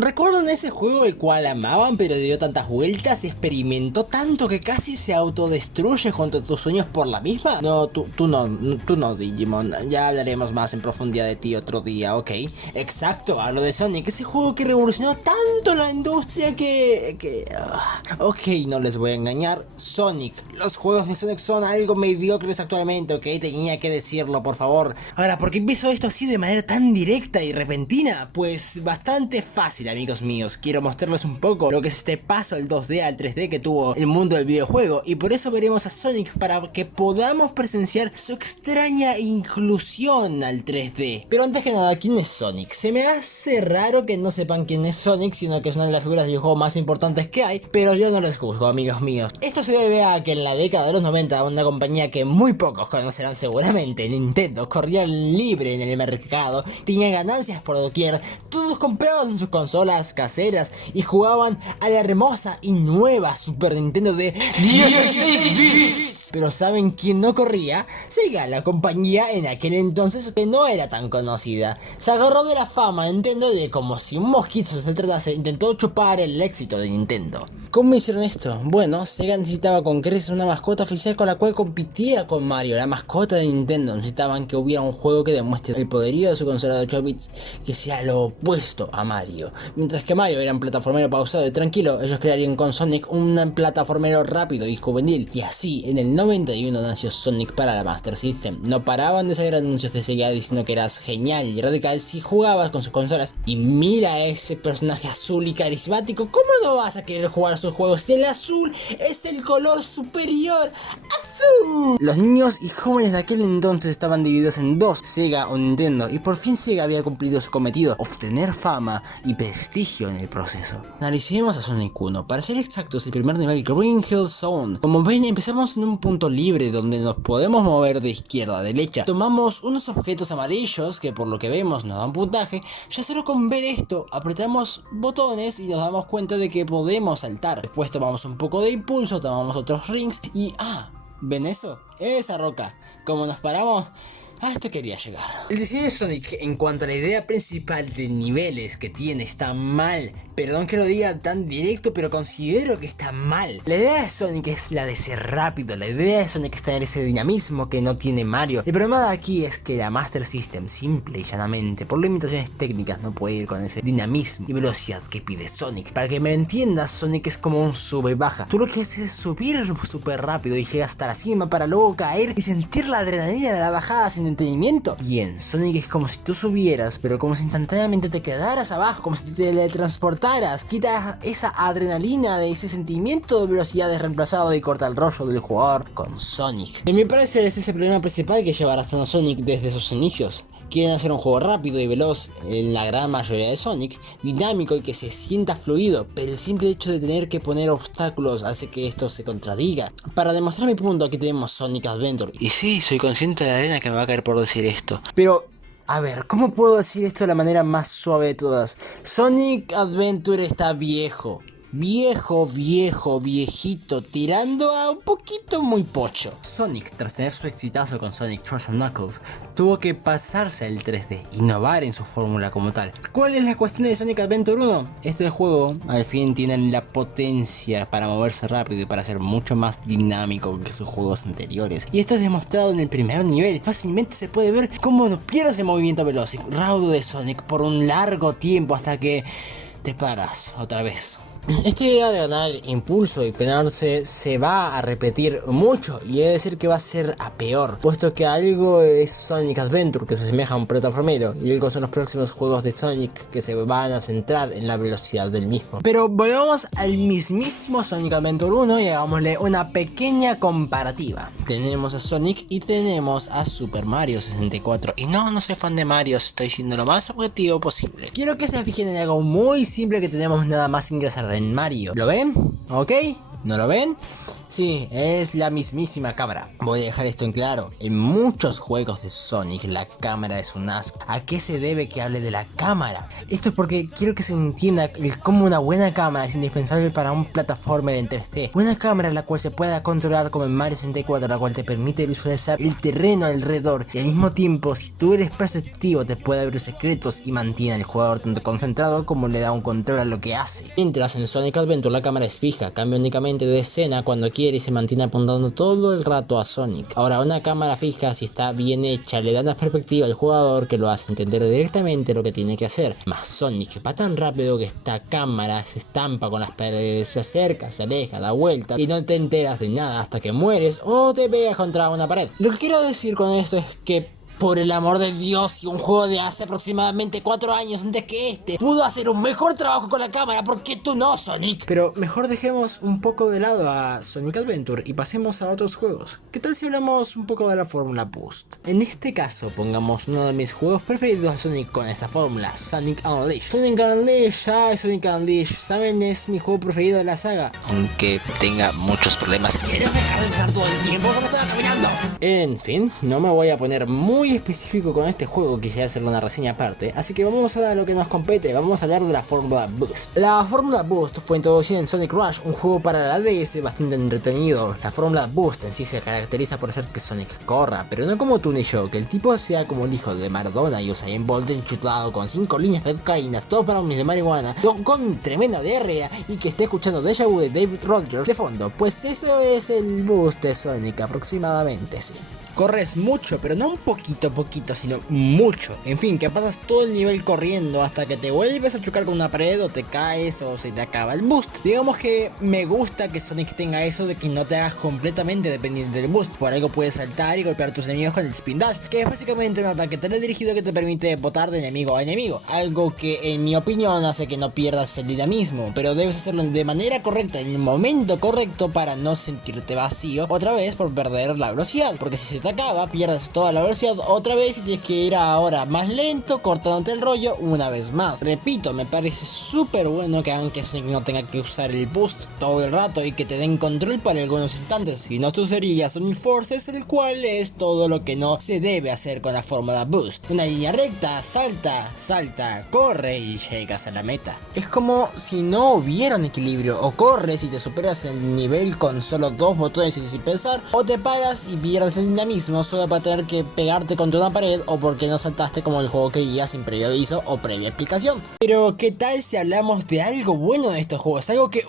¿Recuerdan ese juego el cual amaban pero dio tantas vueltas y experimentó tanto que casi se autodestruye junto a tus sueños por la misma? No, tú no, Digimon. Ya hablaremos más en profundidad de ti otro día, ¿ok? Exacto, hablo de Sonic, ese juego que revolucionó tanto la industria Ok, no les voy a engañar, Sonic. Los juegos de Sonic son algo mediocres actualmente, ¿ok? Tenía que decirlo, por favor. Ahora, ¿por qué empiezo esto así de manera tan directa y repentina? Pues bastante fácil, amigos míos. Quiero mostrarles un poco lo que es este paso del 2D al 3D que tuvo el mundo del videojuego, y por eso veremos a Sonic para que podamos presenciar su extraña inclusión al 3D. Pero antes que nada, ¿quién es Sonic? Se me hace raro que no sepan quién es Sonic, sino que es una de las figuras de videojuego más importantes que hay, pero yo no les juzgo, amigos míos. Esto se debe a que en la década de los 90 una compañía que muy pocos conocerán seguramente, Nintendo, corría libre en el mercado, tenía ganancias por doquier, todos compraban sus consolas caseras y jugaban a la hermosa y nueva Super Nintendo de 16 bits. Pero ¿saben quién no corría? Sega, la compañía en aquel entonces que no era tan conocida. Se agarró de la fama de Nintendo de como si un mosquito se tratase, intentó chupar el éxito de Nintendo. ¿Cómo hicieron esto? Bueno, Sega necesitaba con creces una mascota oficial con la cual compitiera con Mario, la mascota de Nintendo. Necesitaban que hubiera un juego que demuestre el poderío de su consola de 8 bits, que sea lo opuesto a Mario. Mientras que Mario era un plataformero pausado y tranquilo, ellos crearían con Sonic un plataformero rápido y juvenil. Y así, en el 91 nació Sonic para la Master System. No paraban de salir anuncios de Sega diciendo que eras genial y radical si jugabas con sus consolas. Y mira a ese personaje azul y carismático, ¿cómo no vas a querer jugar sus juegos si el azul es el color superior? ¡Azul! Los niños y jóvenes de aquel entonces estaban divididos en dos, Sega o Nintendo, y por fin Sega había cumplido su cometido, obtener fama y prestigio en el proceso. Analicemos a Sonic 1, para ser exactos el primer nivel, Green Hill Zone. Como ven, empezamos en un punto libre donde nos podemos mover de izquierda a derecha. Tomamos unos objetos amarillos que por lo que vemos nos dan puntaje. Ya solo con ver esto apretamos botones y nos damos cuenta de que podemos saltar. Después tomamos un poco de impulso, tomamos otros rings y ¿ven eso? Esa roca. Como nos paramos, a esto quería llegar. El diseño de Sonic en cuanto a la idea principal de niveles que tiene está mal. Perdón que lo diga tan directo, pero considero que está mal. La idea de Sonic es la de ser rápido, la idea de Sonic es tener ese dinamismo que no tiene Mario. El problema de aquí es que la Master System, simple y llanamente, por limitaciones técnicas, no puede ir con ese dinamismo y velocidad que pide Sonic. Para que me entiendas, Sonic es como un sube y baja. Tú lo que haces es subir súper rápido y llegas hasta la cima para luego caer y sentir la adrenalina de la bajada sin entendimiento. Bien, Sonic es como si tú subieras, pero como si instantáneamente te quedaras abajo, como si te teletransportaras. Quita esa adrenalina de ese sentimiento de velocidad es reemplazado y corta el rollo del jugador con Sonic. En mi parecer este es el problema principal que lleva arrastrando Sonic desde sus inicios. Quieren hacer un juego rápido y veloz en la gran mayoría de Sonic, dinámico y que se sienta fluido, pero el simple hecho de tener que poner obstáculos hace que esto se contradiga. Para demostrar mi punto, aquí tenemos Sonic Adventure. Y sí, soy consciente de la arena que me va a caer por decir esto, pero a ver, ¿cómo puedo decir esto de la manera más suave de todas? Sonic Adventure está viejo. Viejito, tirando a un poquito muy pocho. Sonic, tras tener su exitazo con Sonic Cross and Knuckles, tuvo que pasarse al 3D, innovar en su fórmula como tal. ¿Cuál es la cuestión de Sonic Adventure 1? Este juego, al fin, tiene la potencia para moverse rápido y para ser mucho más dinámico que sus juegos anteriores. Y esto es demostrado en el primer nivel. Fácilmente se puede ver cómo no pierde ese movimiento veloz y raudo de Sonic por un largo tiempo hasta que te paras otra vez. Esta idea de ganar impulso y frenarse se va a repetir mucho, y he de decir que va a ser a peor, puesto que algo es Sonic Adventure, que se asemeja a un plataformero, y algo son los próximos juegos de Sonic que se van a centrar en la velocidad del mismo. Pero volvamos al mismísimo Sonic Adventure 1 y hagámosle una pequeña comparativa. Tenemos a Sonic y tenemos a Super Mario 64, y no soy fan de Mario, estoy siendo lo más objetivo posible. Quiero que se fijen en algo muy simple que tenemos nada más ingresar en Mario. ¿Lo ven? ¿Ok? ¿No lo ven? Sí, es la mismísima cámara. Voy a dejar esto en claro. En muchos juegos de Sonic la cámara es un asco. ¿A qué se debe que hable de la cámara? Esto es porque quiero que se entienda cómo una buena cámara es indispensable para un plataforma en 3D. Una cámara la cual se pueda controlar como en Mario 64, la cual te permite visualizar el terreno alrededor y al mismo tiempo, si tú eres perceptivo, te puede abrir secretos y mantiene al jugador tanto concentrado como le da un control a lo que hace. Mientras en Sonic Adventure la cámara es fija, cambia únicamente de escena cuando quiere y se mantiene apuntando todo el rato a Sonic. Ahora, una cámara fija, si está bien hecha, le da una perspectiva al jugador que lo hace entender directamente lo que tiene que hacer. Más Sonic va tan rápido que esta cámara se estampa con las paredes, se acerca, se aleja, da vueltas y no te enteras de nada hasta que mueres o te pegas contra una pared. Lo que quiero decir con esto es que, por el amor de Dios, y un juego de hace aproximadamente 4 años antes que este pudo hacer un mejor trabajo con la cámara, ¿por qué tú no, Sonic? Pero mejor dejemos un poco de lado a Sonic Adventure y pasemos a otros juegos. ¿Qué tal si hablamos un poco de la fórmula Boost? En este caso pongamos uno de mis juegos preferidos de Sonic con esta fórmula, Sonic Unleashed. Sonic Unleashed, Sonic Unleashed, ¿saben? Es mi juego preferido de la saga, aunque tenga muchos problemas. ¿Quieres dejar de usar todo el tiempo cuando estaba caminando? En fin, no me voy a poner muy específico con este juego, quisiera hacer una reseña aparte, así que vamos a hablar de lo que nos compete, vamos a hablar de la fórmula Boost. La fórmula Boost fue introducida en Sonic Rush, un juego para la DS bastante entretenido. La fórmula Boost en sí se caracteriza por hacer que Sonic corra, pero no como tú ni yo, que el tipo sea como el hijo de Maradona y Usain Bolt enchutado con 5 líneas de cocaína, 2 gramos de marihuana, con tremenda diarrea y que esté escuchando Deja Vu de David Rogers de fondo. Pues eso es el Boost de Sonic aproximadamente, sí. Corres mucho, pero no un poquito, sino mucho. En fin, que pasas todo el nivel corriendo hasta que te vuelves a chocar con una pared o te caes o se te acaba el boost. Digamos que me gusta que Sonic tenga eso de que no te hagas completamente dependiente del boost. Por algo puedes saltar y golpear a tus enemigos con el spin dash, que es básicamente un ataque teledirigido que te permite botar de enemigo a enemigo. Algo que en mi opinión hace que no pierdas el dinamismo, pero debes hacerlo de manera correcta, en el momento correcto, para no sentirte vacío otra vez por perder la velocidad. Porque si se te acaba, pierdes toda la velocidad otra vez y tienes que ir ahora más lento, cortándote el rollo una vez más. Repito, me parece súper bueno que aunque Sonic no tenga que usar el boost todo el rato y que te den control para algunos instantes, si no tú serías Sonic Forces, el cual es todo lo que no se debe hacer con la fórmula boost. Una línea recta, salta, corre y llegas a la meta. Es como si no hubiera un equilibrio, o corres y te superas el nivel con solo 2 botones y sin pensar, o te paras y pierdes el dinamismo solo para tener que pegarte contra una pared o porque no saltaste como el juego quería sin previo aviso o previa explicación. Pero ¿qué tal si hablamos de algo bueno de estos juegos? Algo que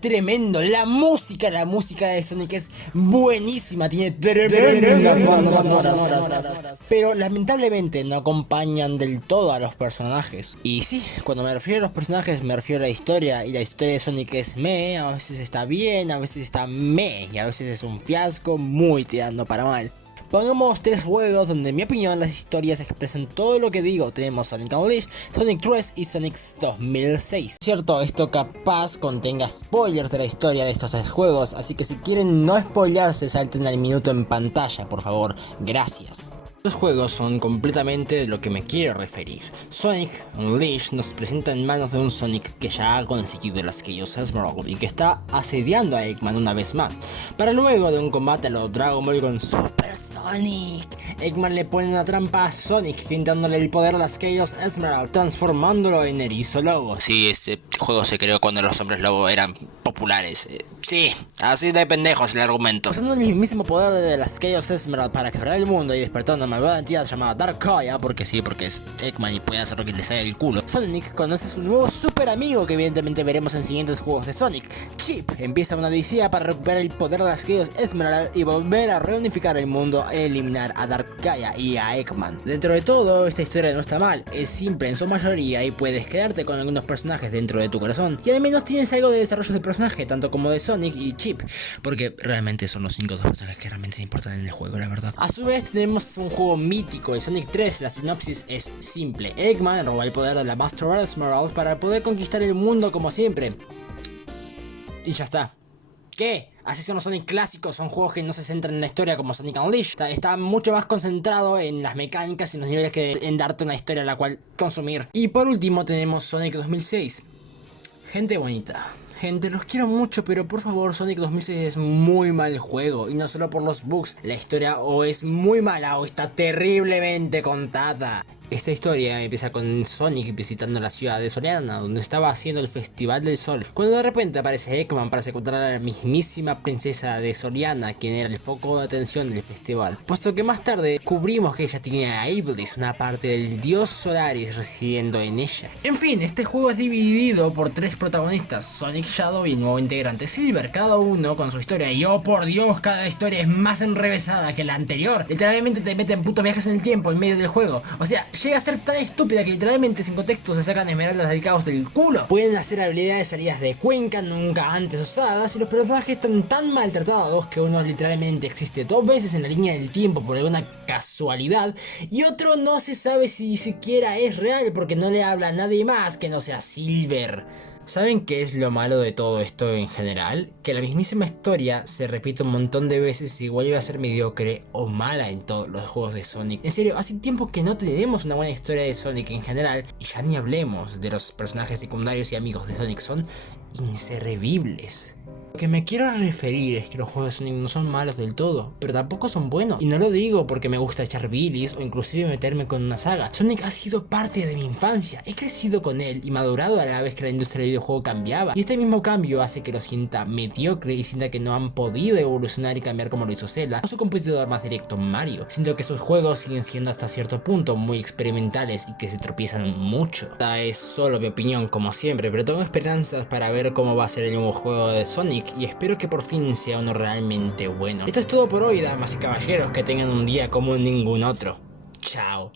tremendo, la música de Sonic es buenísima, tiene tremendas bandas sonoras, pero lamentablemente no acompañan del todo a los personajes. Y sí, cuando me refiero a los personajes me refiero a la historia, y la historia de Sonic es a veces está bien, a veces está y a veces es un fiasco muy tirando para mal. Pongamos 3 juegos donde en mi opinión las historias expresan todo lo que digo. Tenemos Sonic Unleashed, Sonic 3 y Sonic 2006. Cierto, esto capaz contenga spoilers de la historia de estos 3 juegos, así que si quieren no spoilearse, salten al minuto en pantalla, por favor. Gracias. Los juegos son completamente de lo que me quiero referir. Sonic Unleashed nos presenta en manos de un Sonic que ya ha conseguido las Chaos Emerald y que está asediando a Eggman una vez más, para luego de un combate a los Dragon Ball con Super Sonic, Eggman le pone una trampa a Sonic, quitándole el poder a las Chaos Emerald, transformándolo en Erizo Lobo. Sí, este juego se creó cuando los hombres lobo eran populares. Sí, así de pendejos el argumento. Usando el mismísimo poder de las Chaos Emerald para quebrar el mundo y despertar una malvada entidad llamada Darkaya, porque sí, porque es Eggman y puede hacer lo que le salga el culo, Sonic conoce a su nuevo super amigo que evidentemente veremos en siguientes juegos de Sonic. Chip empieza una odisea para recuperar el poder de las Chaos Emerald y volver a reunificar el mundo e eliminar a Darkaya y a Eggman. Dentro de todo, esta historia no está mal, es simple en su mayoría y puedes quedarte con algunos personajes dentro de tu corazón, y al menos tienes algo de desarrollo de personaje, tanto como de Sonic y Chip, porque realmente son los únicos 2 personajes que realmente importan en el juego, la verdad. A su vez tenemos un juego mítico de Sonic 3, la sinopsis es simple. Eggman roba el poder de la Master Emerald para poder conquistar el mundo como siempre. Y ya está. ¿Qué? Así son los Sonic clásicos, son juegos que no se centran en la historia como Sonic Unleashed. Está mucho más concentrado en las mecánicas y en los niveles que en darte una historia a la cual consumir. Y por último tenemos Sonic 2006. Gente bonita, Gente, los quiero mucho, pero por favor, Sonic 2006 es muy mal juego. Y no solo por los bugs, la historia o es muy mala o está terriblemente contada. Esta historia empieza con Sonic visitando la ciudad de Soriana, donde estaba haciendo el Festival del Sol, cuando de repente aparece Eggman para secuestrar a la mismísima princesa de Soriana, quien era el foco de atención del festival, puesto que más tarde descubrimos que ella tenía a Iblis, una parte del dios Solaris, residiendo en ella. En fin, este juego es dividido por 3 protagonistas, Sonic, Shadow y el nuevo integrante Silver, cada uno con su historia, y oh por Dios, cada historia es más enrevesada que la anterior. Literalmente te meten putos viajes en el tiempo en medio del juego, o sea, llega a ser tan estúpida que literalmente sin contexto se sacan esmeraldas del caos del culo. Pueden hacer habilidades salidas de Cuenca nunca antes usadas y los personajes están tan maltratados que uno literalmente existe 2 veces en la línea del tiempo por alguna casualidad y otro no se sabe si siquiera es real porque no le habla a nadie más que no sea Silver. ¿Saben qué es lo malo de todo esto en general? Que la mismísima historia se repite un montón de veces y vuelve a ser mediocre o mala en todos los juegos de Sonic. En serio, hace tiempo que no tenemos una buena historia de Sonic en general y ya ni hablemos de los personajes secundarios y amigos de Sonic, son inservibles. Lo que me quiero referir es que los juegos de Sonic no son malos del todo, pero tampoco son buenos. Y no lo digo porque me gusta echar bilis o inclusive meterme con una saga. Sonic ha sido parte de mi infancia, he crecido con él y madurado a la vez que la industria del videojuego cambiaba. Y este mismo cambio hace que lo sienta mediocre y sienta que no han podido evolucionar y cambiar como lo hizo Zelda o su competidor más directo Mario. Siento que sus juegos siguen siendo hasta cierto punto muy experimentales y que se tropiezan mucho. Esta es solo mi opinión como siempre, pero tengo esperanzas para ver cómo va a ser el nuevo juego de Sonic y espero que por fin sea uno realmente bueno. Esto es todo por hoy, damas y caballeros, que tengan un día como ningún otro. Chao.